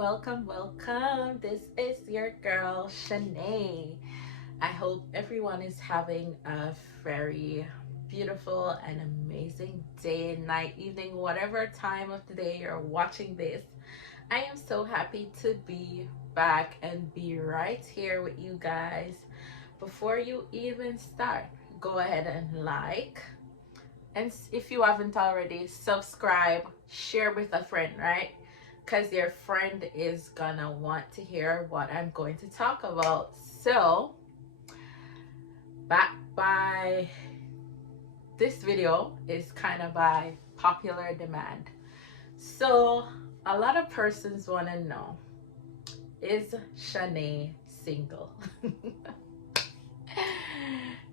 welcome. This is your girl, Shanae. I hope everyone is having a very beautiful and amazing day, night, evening, whatever time of the day you're watching this. I am so happy to be back and be right here with you guys. Before you even start, go ahead and like. And if you haven't already, subscribe, share with a friend, right? Because your friend is gonna want to hear what I'm going to talk about. So, back by this video is kind of by popular demand. So, a lot of persons want to know, is Shanae single?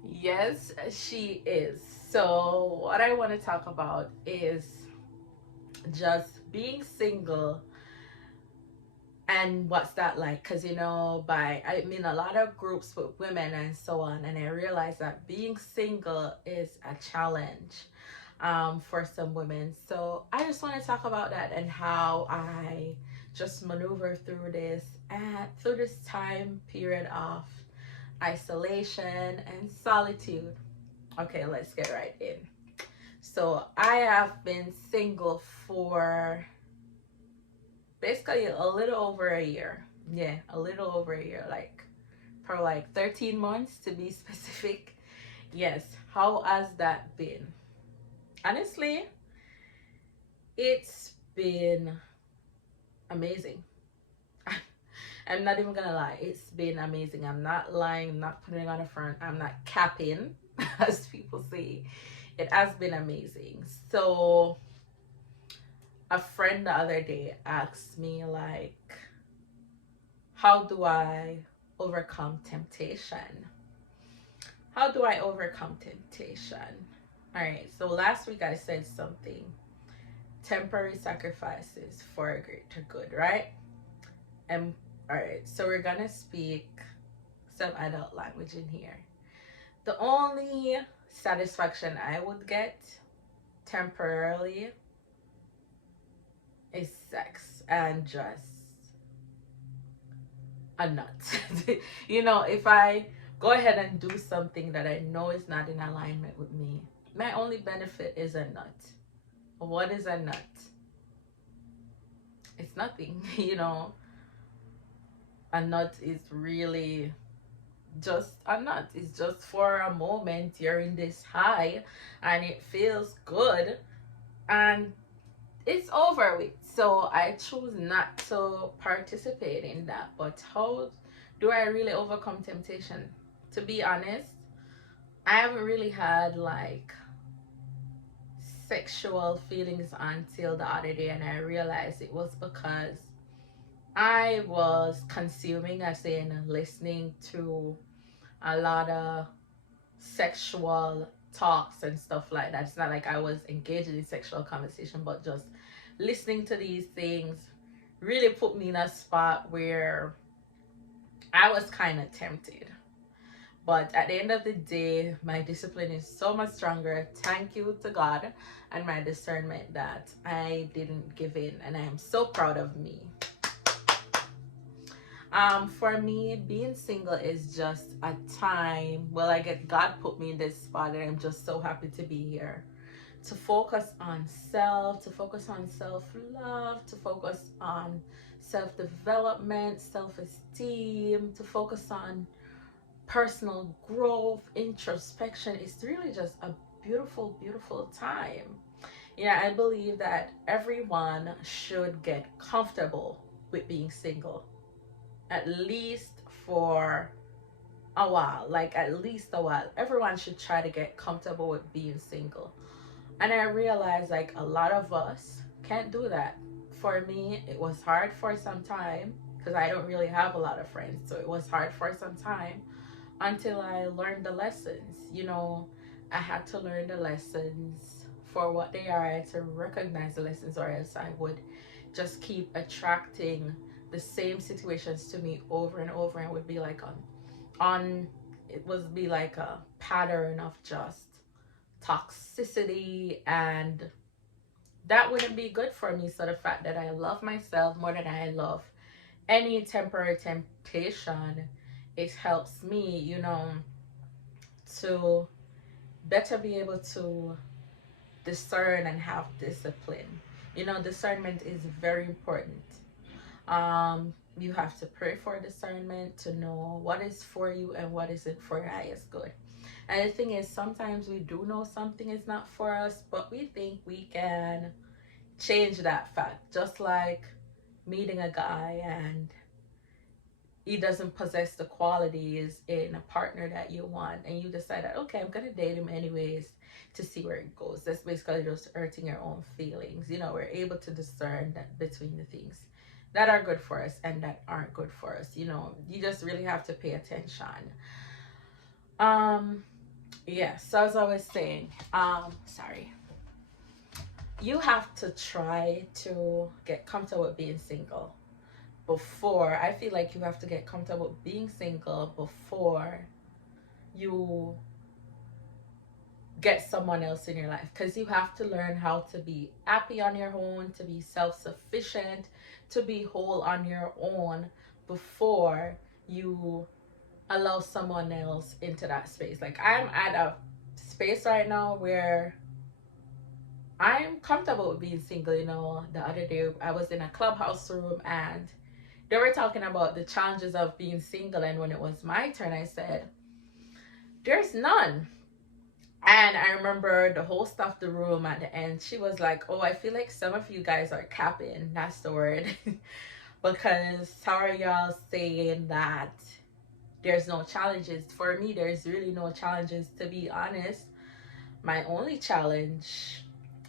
Yes, she is. So, what I want to talk about is just being single and what's that like. Because I'm in a lot of groups with women and so on, and I realize that being single is a challenge for some women. So I just want to talk about that and how I just maneuver through this and through this time period of isolation and solitude. Okay, let's get right in. So I have been single for basically a little over a year. Yeah, a little over a year, like for like 13 months to be specific. Yes, how has that been? Honestly, it's been amazing. I'm not even gonna lie, it's been amazing. I'm not lying, I'm not putting on a front, I'm not capping, as people say. It has been amazing. So a friend the other day asked me, like, how do I overcome temptation? How do I overcome temptation? All right, so last week I said something, temporary sacrifices for a greater good, right? And all right, so we're gonna speak some adult language in here. The only satisfaction I would get temporarily is sex and just a nut. If I go ahead and do something that I know is not in alignment with me, my only benefit is a nut. What is a nut? It's nothing. A nut is really just a nut. It's just for a moment you're in this high and it feels good and it's over with. So I choose not to participate in that. But how do I really overcome temptation? To be honest, I haven't really had like sexual feelings until the other day, and I realized it was because I was consuming, as in listening to a lot of sexual talks and stuff like that. It's not like I was engaged in sexual conversation, but just listening to these things really put me in a spot where I was kind of tempted. But at the end of the day, my discipline is so much stronger. Thank you to God and my discernment that I didn't give in, and I am so proud of me. For me, being single is just a time. Well, God put me in this spot, and I'm just so happy to be here. To focus on self, to focus on self-love, to focus on self-development, self-esteem, to focus on personal growth, introspection. It's really just a beautiful, beautiful time. I believe that everyone should get comfortable with being single, at least for a while. Like, at least a while. Everyone should try to get comfortable with being single. And I realized, like, a lot of us can't do that. For me, it was hard for some time because I don't really have a lot of friends. So it was hard for some time until I learned the lessons. I had to learn the lessons for what they are. I had to recognize the lessons, or else I would just keep attracting the same situations to me over and over, and would be like it would be like a pattern of just toxicity, and that wouldn't be good for me. So the fact that I love myself more than I love any temporary temptation, it helps me, to better be able to discern and have discipline. Discernment is very important. You have to pray for discernment to know what is for you and what isn't for your highest good. And the thing is, sometimes we do know something is not for us, but we think we can change that fact. Just like meeting a guy and he doesn't possess the qualities in a partner that you want, and you decide that, okay, I'm gonna date him anyways to see where it goes. That's basically just hurting your own feelings. We're able to discern that between the things that are good for us and that aren't good for us. You just really have to pay attention. Yeah, so as I was saying, sorry, you have to try to get comfortable with being single before. I feel like you have to get comfortable with being single before you get someone else in your life, because you have to learn how to be happy on your own, to be self-sufficient, to be whole on your own before you allow someone else into that space. Like, I'm at a space right now where I'm comfortable with being single. The other day I was in a Clubhouse room and they were talking about the challenges of being single, and when it was my turn, I said, there's none. And I remember the host of the room at the end, she was like, oh, I feel like some of you guys are capping. That's the word. Because how are y'all saying that there's no challenges? For me, there's really no challenges, to be honest. My only challenge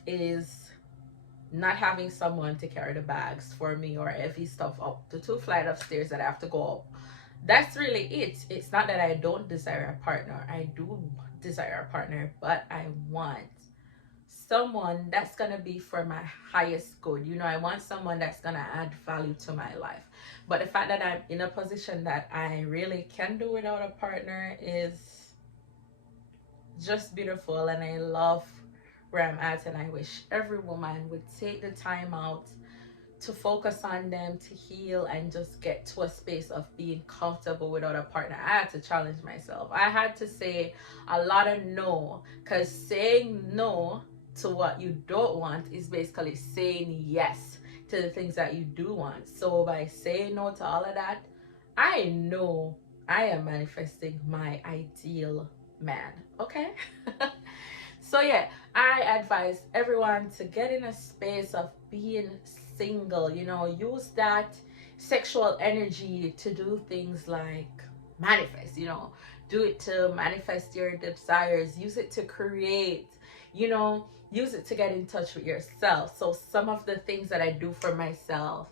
is not having someone to carry the bags for me or heavy stuff up the 2 flight of stairs that I have to go up. That's really it. It's not that I don't desire a partner. I do desire a partner, but I want someone that's gonna be for my highest good. I want someone that's gonna add value to my life. But the fact that I'm in a position that I really can do without a partner is just beautiful, and I love where I'm at, and I wish every woman would take the time out to focus on them, to heal, and just get to a space of being comfortable without a partner. I had to challenge myself. I had to say a lot of no, because saying no to what you don't want is basically saying yes to the things that you do want. So by saying no to all of that, I know I am manifesting my ideal man. Okay? So yeah, I advise everyone to get in a space of being single. Use that sexual energy to do things like manifest. Do it to manifest your desires. Use it to create. Use it to get in touch with yourself. So some of the things that I do for myself,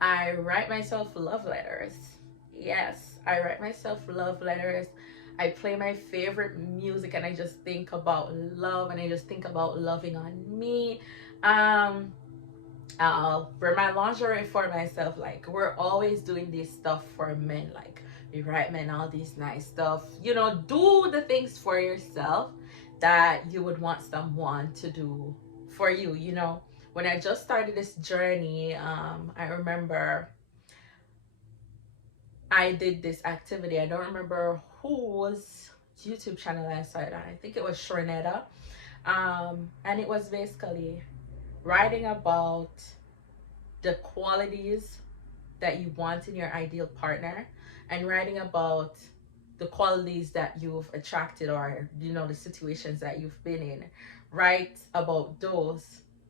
I write myself love letters. Yes, I write myself love letters. I play my favorite music and I just think about love, and I just think about loving on me. I'll wear my lingerie for myself. Like, we're always doing this stuff for men. Like, we write men all these nice stuff. Do the things for yourself that you would want someone to do for you. When I just started this journey, I remember I did this activity. I don't remember whose YouTube channel I saw it on. I think it was Shanae. And it was basically writing about the qualities that you want in your ideal partner, and writing about the qualities that you've attracted, or the situations that you've been in. Write about those,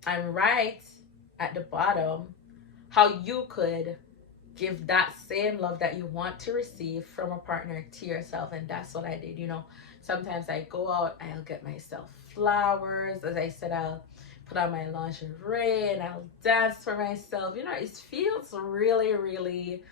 and write at the bottom how you could give that same love that you want to receive from a partner to yourself. And that's what I did. Sometimes I go out, I'll get myself flowers. As I said, I'll put on my lingerie and I'll dance for myself. It feels really, really,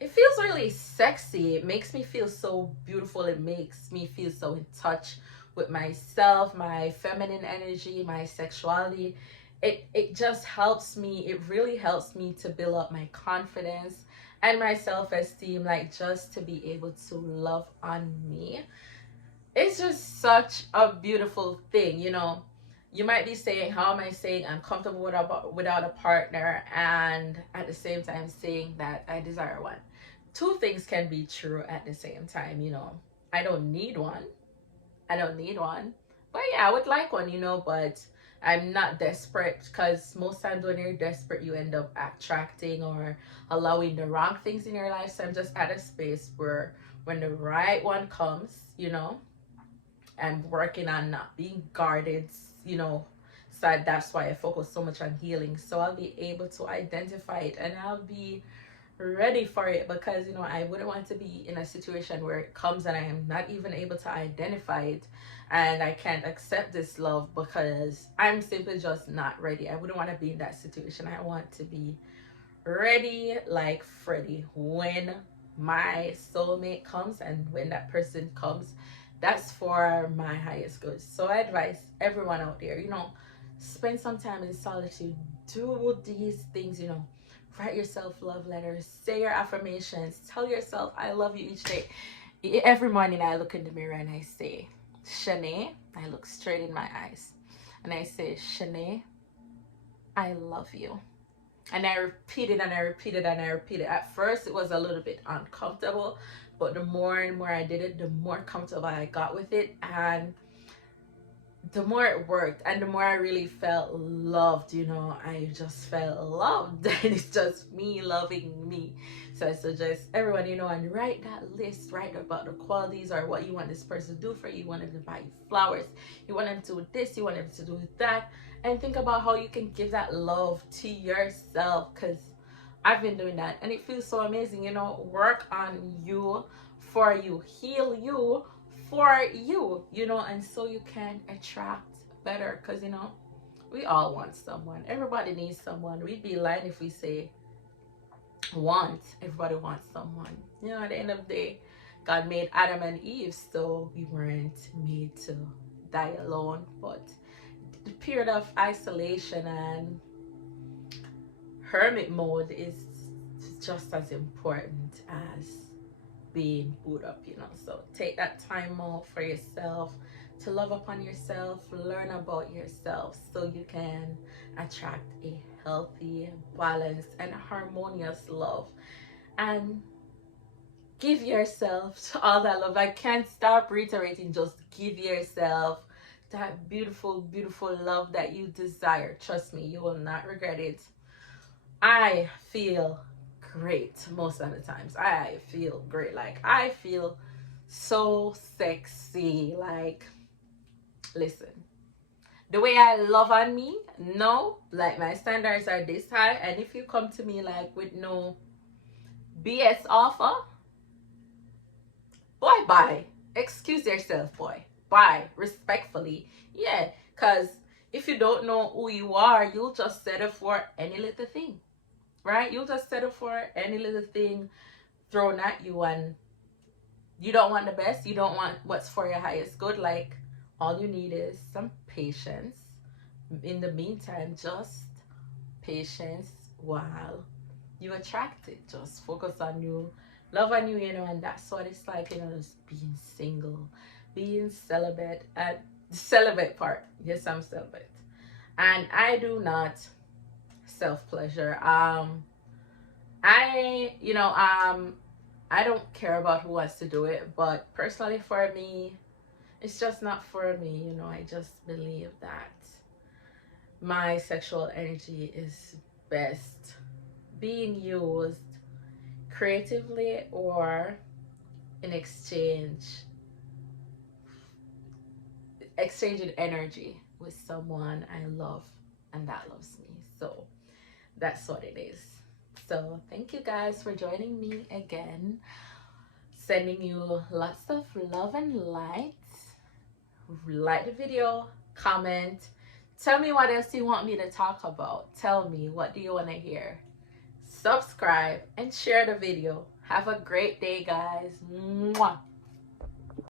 it feels really sexy. It makes me feel so beautiful. It makes me feel so in touch with myself, my feminine energy, my sexuality. It just helps me. It really helps me to build up my confidence and my self-esteem, like, just to be able to love on me. It's just such a beautiful thing. you might be saying, how am I saying I'm comfortable without a partner, and at the same time saying that I desire one? Two things can be true at the same time, you know. I don't need one. I don't need one. But yeah, I would like one, you know, but I'm not desperate, because most times when you're desperate, you end up attracting or allowing the wrong things in your life. So I'm just at a space where when the right one comes, you know, I'm working on not being guarded, you know. So that's why I focus so much on healing. So I'll be able to identify it, and I'll be ready for it, because you know, I wouldn't want to be in a situation where it comes and I am not even able to identify it, and I can't accept this love because I'm simply just not ready. I wouldn't want to be in that situation. I want to be ready like Freddy when my soulmate comes, and when that person comes, that's for my highest good. So I advise everyone out there, you know, spend some time in solitude, do these things, you know, write yourself love letters, say your affirmations, tell yourself I love you each day. Every morning I look in the mirror and I say, Shanae, I look straight in my eyes and I say, Shanae, I love you. And I repeat it and I repeat it and I repeat it. At first it was a little bit uncomfortable, but the more and more I did it, the more comfortable I got with it, and the more it worked, and the more I really felt loved, you know. I just felt loved and it's just me loving me. So I suggest everyone, you know, and write that list, write about the qualities or what you want this person to do for you. You want them to buy you flowers, you want them to do this, you want them to do that, and think about how you can give that love to yourself, because I've been doing that and it feels so amazing, you know. Work on you, for you, heal you, for you, you know, and so you can attract better, because you know, we all want someone. Everybody needs someone. We'd be lying if we say want. Everybody wants someone, you know. At the end of the day, God made Adam and Eve, so we weren't made to die alone. But the period of isolation and hermit mode is just as important as being booed up, you know. So take that time off for yourself, to love upon yourself, learn about yourself, so you can attract a healthy, balanced, and harmonious love, and give yourself all that love. I can't stop reiterating, just give yourself that beautiful, beautiful love that you desire. Trust me, you will not regret it. I feel great most of the times. I feel great. Like, I feel so sexy. Like, listen, the way I love on me, no, like my standards are this high, and if you come to me like with no BS offer, boy, bye. Excuse yourself, boy. Bye. Respectfully. Yeah, because if you don't know who you are, you'll just settle for any little thing, right? You'll just settle for any little thing thrown at you, and you don't want the best. You don't want what's for your highest good. Like, all you need is some patience. In the meantime, just patience while you attract it. Just focus on you, love on you, you know, and that's what it's like, you know, just being single, being celibate. And the celibate part, yes, I'm celibate, and I do not self-pleasure. I don't care about who wants to do it, but personally for me, it's just not for me, you know. I just believe that my sexual energy is best being used creatively or in exchanging energy with someone I love and that loves me. So that's what it is. So thank you guys for joining me again. Sending you lots of love and light. Like the video, comment, tell me what else you want me to talk about. Tell me, what do you want to hear? Subscribe and share the video. Have a great day, guys. Mwah.